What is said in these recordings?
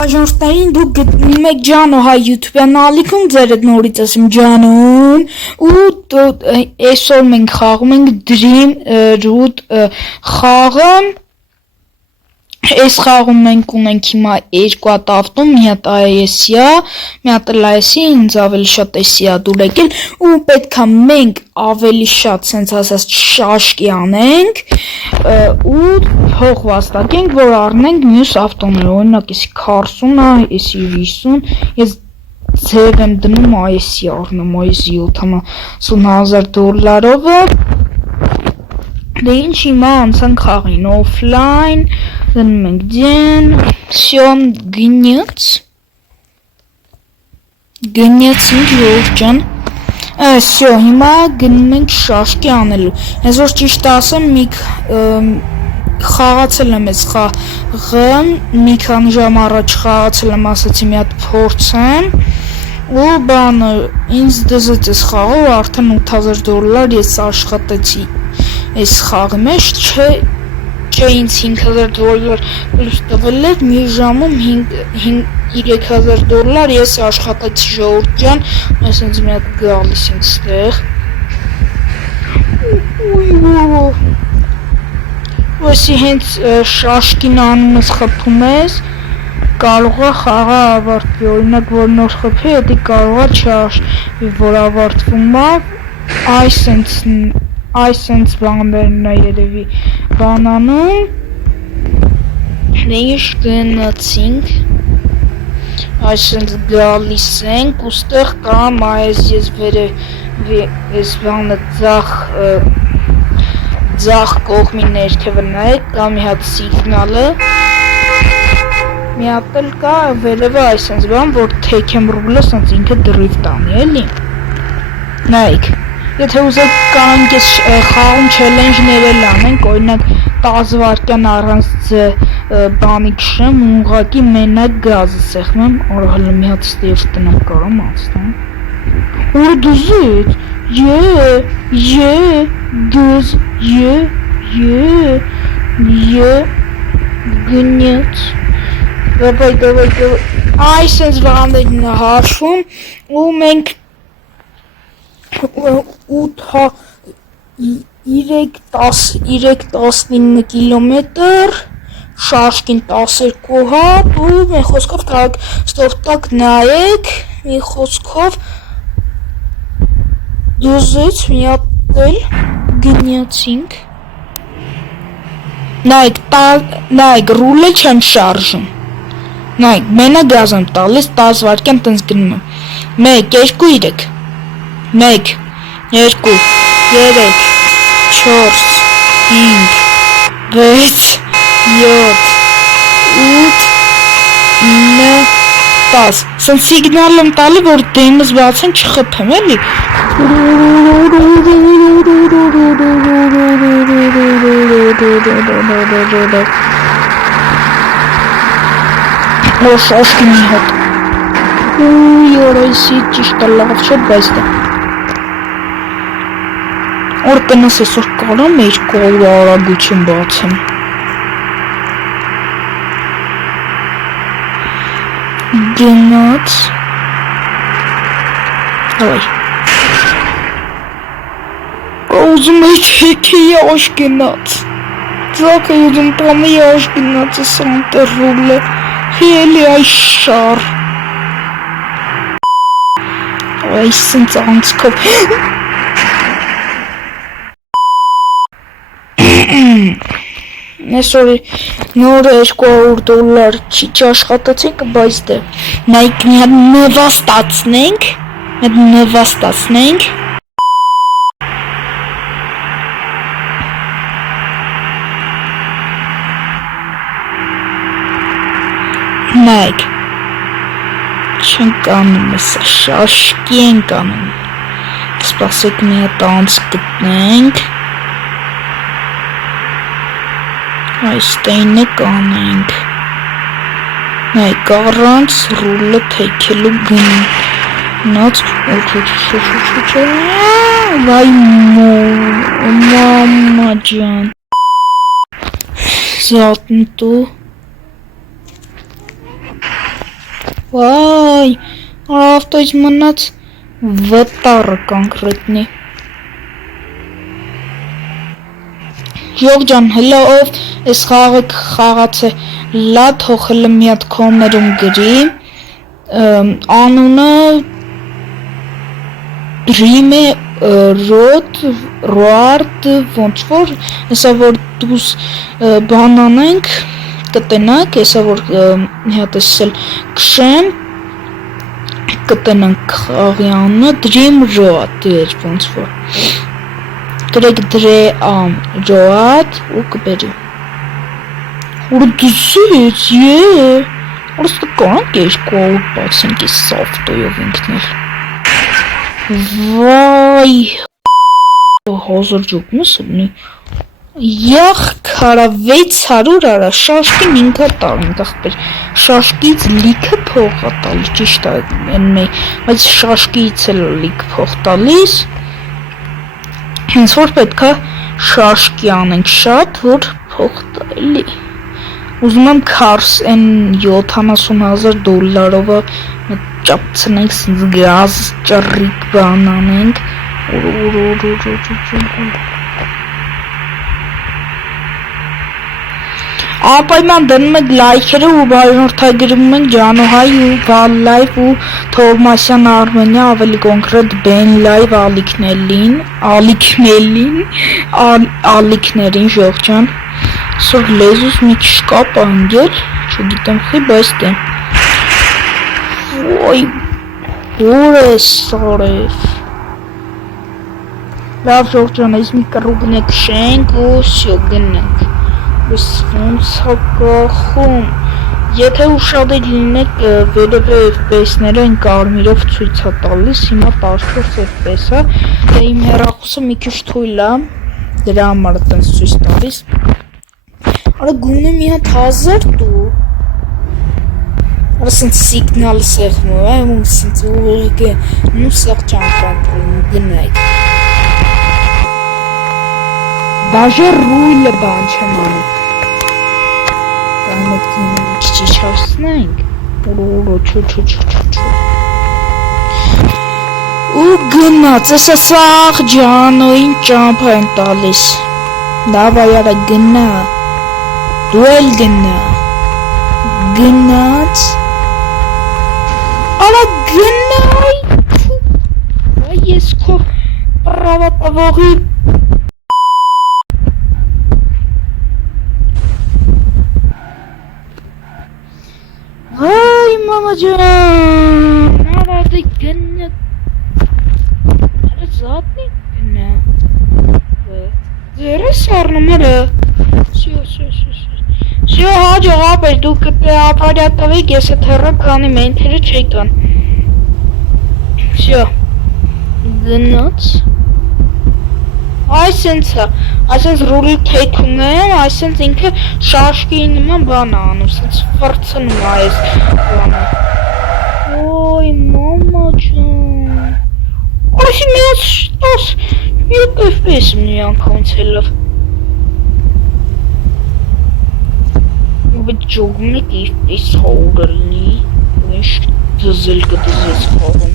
Ajanstayın bu gitmek Cano ha YouTube kanalikum ձեր նորից ասեմ Ջանոն ու այսօր մենք խաղում ենք Dream Root խաղը Այս խաղում մենք ունենք հիմա երկու հատ ավտո, մի հատ AES-ը, մի հատ LAS-ը, ինձ ավելի շատ էսի է դուր եկել ու պետքա մենք ավելի շատ sense ասած շաշկի անենք ու փող վաստակենք, որ առնենք մյուս ավտոները, օրինակ էսի 40-ը, էսի 50, ես ձև եմ դնում AES-ի առնում, AES-ի 70,000 դոլարովը Դե ինչ հիմա անցանք խաղին offline, դնում ենք դեն, всё, գնացինք ողջան, всё, հիմա գնում ենք շաշկի անելու, ես որ ճիշտ ասեմ, խաղացել եմ ես խաղը, մի քանի ժամ առաջ խաղացել եմ, ասացի մի հատ փորձեմ, ու բանը, ինձ դզեց ես խաղը, ու արդեն 8,000 դոլար ես աշխատեցի Այս խաղի մեջ չէ ինձ 5,000 դոլար պլյուս տվել էր, մի ժամում 3,000 դոլար ես աշխատեցի ժողովուրդ ջան, ես ինձ մի հատ գալիս ինձ ստեղ Ոյսի հենց շաշկին անում ես խփում ես, կարող է խաղը ավարտվի, օրինակ որ նոր խփի, հետի կարող է չաշվի, որ ավարտվում է, Այսենց բաներն է երևի բանանում Ինչ գնացինք Այսենց գալիս ենք ուստեղ կամ այս ես վերև ես բանը ձախ կողմի ներքևը նայեք կամ մի հատ սիգնալը մի հատ էլ կա վերևը այսենց բան որ թեքեմ ռուբլը սենց ինքը դրիվտ անի էլի նայեք Եթե ուզեք կանք ես խաղում չելենջներ անենք, օրինակ 10 վարկյան առանց բանի քշեմ ու ուղղակի մենակ գազը սեղմեմ, արա հələ մի հատ ստեյվ տնեմ կարամ անցնեմ։ Ուր դուզից, դուզ, գնյաց, դավայ, այսենց վաններն հաշվում ու մենք 3-19 կիլոմետր, շաշկին 12 հատ ու մի խոսքով կարակ ստոպտակ նայեք, մի խոսքով դուզից մի հատ էլ գնյացինք Նայք, ռուլը չեմ շարժում Նայք, մենա գազ եմ տալիս, 10 վարկյան տնց գնում եմ 1, 2, 3 1, 2, 3, 4, 5, 6, 7, 8, 9, 10 Սն սիգնալ եմ տալի, որ դեմս բացեն չխպեմ, էլի Որ շաշկի մի հատ Յորայսի ճիշտ լավ չէ, բայց դա Որ տնս այսօր կարամ երկու արագություն բացեմ Գնաց Այ Ուզում է չեքի яш գնաց Ձակը ուզում տանը яш գնաց ես անտեր ռուլը Հելի այս շար Այս սենց անցքով Այսօր նոր 200 դոլար չի աշխատացինք, բայց դե նայք մի հատ նվաստացնենք Նայք չենք անում եսա, շաշկի ենք անում Սպասեք մի հատ անց գտնենք Այստեյնը կանենք Նայք առանց ռուլը թեքելու գնաց Վայ մամա ջան Զատնտու Վայ, ավտոյից մնաց վտարը կոնկրետնի։ Ժող ջան, հլա ով այս խաղը խաղաց է լա թողել մի հատ կոմերում գրի, անունը Dream է Roard ոնց որ, հեսա որ դուս բան անենք, կտենակ, հեսա որ մի հատ էսել կշեմ, կտենանք խաղի անունը Dream Road էր ոնց որ։ Գրեք Road ու կբերի։ Ուր դուսից, Ուրս կանք երկու բացենք ես սավտոյով ինքնել։ Վայ, հազար ջոկնս ունի։ Յախ քարա 600 արա, շաշկին ինքա տարնք ախպեր, շաշկից լիքը փող ա տալիս, ճիշտ է, բայց շաշկից էլ լիք փող տալիս, հենց որ պետք է շաշկի անենք շատ, որ փող տալի։ Ուզում եմ քարս են $70,000-ով ճապցնենք, սինց գազ ճռիկ բան անենք, Անպայման դնում ենք լայքերը ու բարորդագրում ենք Ջանոհայ ու Վալ լայվ ու Թովմասյան Արմենիա, ավելի կոնկրետ Բեն լայվ ալիքներին ժողջան, սոր լեզուս մի չկապ անգել, չգիտեմ խի, բայց դեմ, ոյ, որ է սարև, լավ ժողջան, այս մի կրուգն է կշենք ու սյո գնենք, Ոնց հակախում, եթե ուշադիր լինեք վերև FPS-ները են կարմիրով ցույց է տալիս, հիմա 14 FPS է, դե իմ հեռախոսը մի քիչ թույլ է, դրա համար է տենց ցույց տալիս, արա գունը մի հատ 1000 դու, արա սենց սիգնալ սեղմու է, ու սենց ուղղի, նու սեղ ճամպան գնայք, Դաժե ռույլը բան չեմ անում, Կանետ կինը քիչ հասնենք, ու գնաց, էսա սաղ ջանոյին ճամփա են տալիս, դավայ արա գնա, դու էլ գնա, գնաց, արա գնայ, ես քո պրավատավողի Ay mama can, nerede gene? Nerede zaten gene? Zere sarnımları. Sio hacı abi, dukte aparyatta ve gesetara kanı menteri çekan. Sio. Gınat. Այսենց ռուլի թեյքում եմ, այսենց ինքը շաշկի նման բան անում, սենց վրցնում այս բանը։ Ոյ, մամա ջան։ Արիշի միած 7 FPS մի անգամից հելավ։ Բայց ջոգում եք FPS հողրլնի, ու ինչ դզել կդզեց խաղում։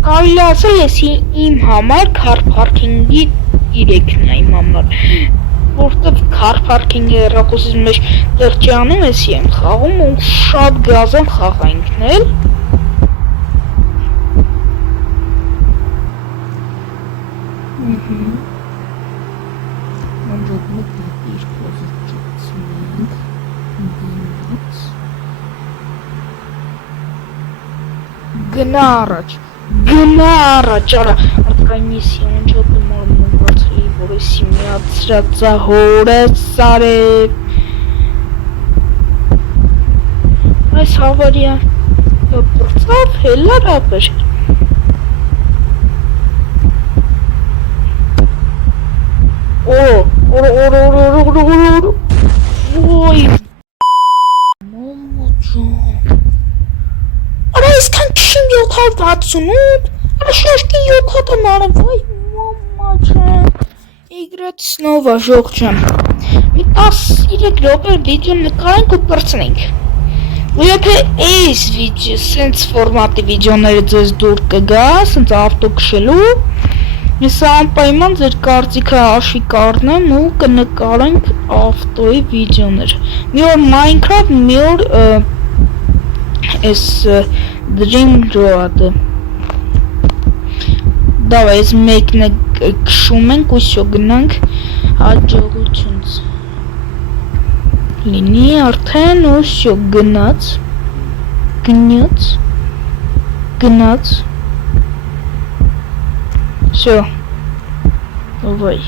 Կարելի ասել ես իմ համար քար պարքինգի 3-ն է իմ համար, որտև քար պարքինգի հեռախոսից մեջ տեղ չի անում, էսի եմ խաղում ու շատ գազ եմ խաղ ընկնել։ Գնա առաջ։ Գնա առաջ, արա, արկայնիսի անջոտը մարմուն բացրի, որ էսի միացրածա հորը սարև։ Այս հավարյա պրծավ հելար ապեր։ Ոյ, մամա ջան։ Արա իսկան քշիմ 768, արա շաշկի 7 հատ եմ արեմ, վայ մամա ջան, իգրատ սնովա ժող ջան, մի 13 րոպե վիդեո նկարենք ու պրծնենք, ու եթե այս վիդեո sense ֆորմատի վիդեոները ձեզ դուր կգա, sense ավտո քշելու, ես անպայման ձեր կարծիքը հաշվի կառնեմ ու կնկարենք ավտոյի վիդեոներ։ Մի օր Minecraft, մի օր այս Dream Road-ը։ Давай, ես մեկն է քշում ենք ու շո գնանք հաջողությունց։ Լինի արդեն ու շո գնաց։ Всё. Давай.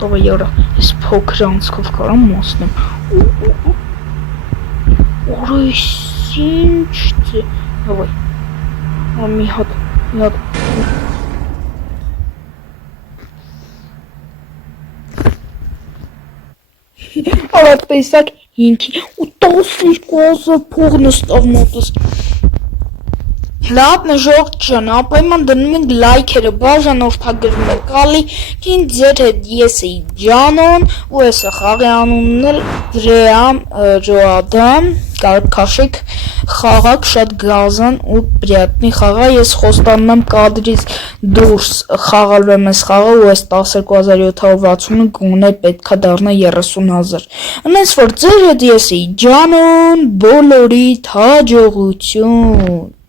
Давай, Яра. Ես փոքր անցքով կարամ մոսնեմ։ Ուրիշ ինչ է։ Давай. Մի հատ։ Ավատ տեսակ 5 ու 12 փողն ստավ մոտս։ Լավ նժողջ ջան, ապայման դնում ենք լայքերը, բաժանորդագրում եք, կալիքին ձեր հետ ես էի Ջանոն, ու եսը խաղի անունն էլ Dream Road, կարբ քաշեք խաղակ շատ գազան ու պրիատնի խաղա, ես խոստանում կադրից դուրս խաղալու եմ ես խաղը ու ես 12760-ը գոնե պետքա դառնա 30,000, ընես որ ձեր հետ ես էի Ջանոն, բոլորիդ հաջողություն։